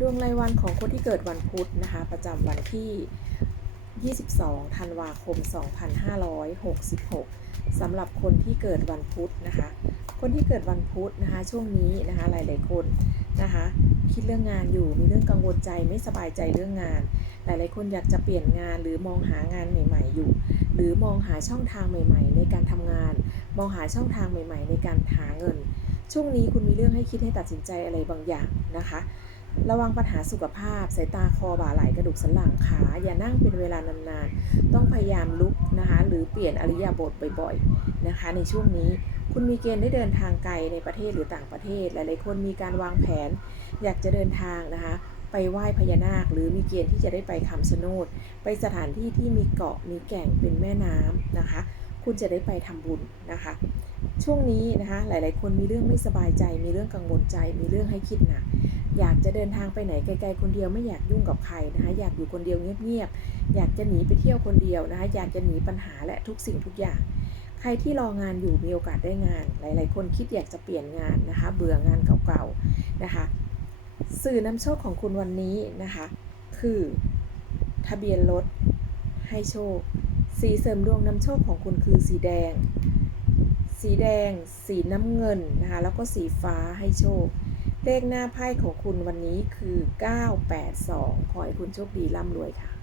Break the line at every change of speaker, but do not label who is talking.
ดวงรายวันของคนที่เกิดวันพุธนะคะ ประจำวันที่ 22 ธันวาคม 2566 สำหรับคนที่เกิดวันพุธนะคะ คนที่เกิดวันพุธนะคะ ช่วงนี้นะคะหลายๆคนนะคะ คิดเรื่องงานอยู่มีเรื่องกังวลใจไม่สบายใจเรื่องงาน หลายๆคนอยากจะเปลี่ยนงานหรือมองหางานใหม่ๆอยู่ หรือมองหาช่องทางใหม่ ๆ ในการทำงาน มองหาช่องทางใหม่ ๆ ในการหาเงิน ช่วงนี้คุณมีเรื่องให้คิดให้ตัดสินใจอะไรบางอย่างนะคะ ระวังปัญหาสุขภาพ สายตาคอบ่าไหลกระดูกสันหลังขา อย่านั่งเป็นเวลานานๆ ต้องพยายามลุกนะคะหรือเปลี่ยนอริยาบทบ่อยๆนะคะในช่วงนี้คุณมีเกณฑ์ได้เดินทางไกลในประเทศหรือต่างประเทศ หลายๆคนมีการวางแผน อยากจะเดินทางนะคะไปไหว้พญานาค หรือมีเกณฑ์ที่จะได้ไปคำชะโนด ไปสถานที่ที่มีเกาะมีแก่งเป็นแม่น้ำนะคะ คุณจะได้ไปทำบุญนะคะ ช่วงนี้นะคะหลายๆ คนมีเรื่องไม่สบายใจ มีเรื่องกังวลใจ มีเรื่องให้คิดหนัก อยากจะเดินทางไปไหนไกลๆคนเดียวไม่อยากยุ่งกับใครนะคะอยากอยู่คนเดียวเงียบๆอยากจะหนีไปเที่ยวคนเดียวนะคะอยากจะหนีปัญหาและทุกสิ่งทุกอย่าง ใครที่รองานอยู่มีโอกาสได้งาน หลายๆ คนคิดอยากจะเปลี่ยนงานนะคะเบื่องานเก่าๆนะคะสื่อนำโชคของคุณวันนี้นะคะคือทะเบียนรถให้โชค สีเสริมดวงนำโชคของคุณคือสีแดง สีแดง สีน้ำเงินนะคะแล้วก็สีฟ้าให้โชค เลขหน้าไพ่ของคุณวันนี้คือ 982 ขอให้คุณโชคดีร่ำรวยค่ะ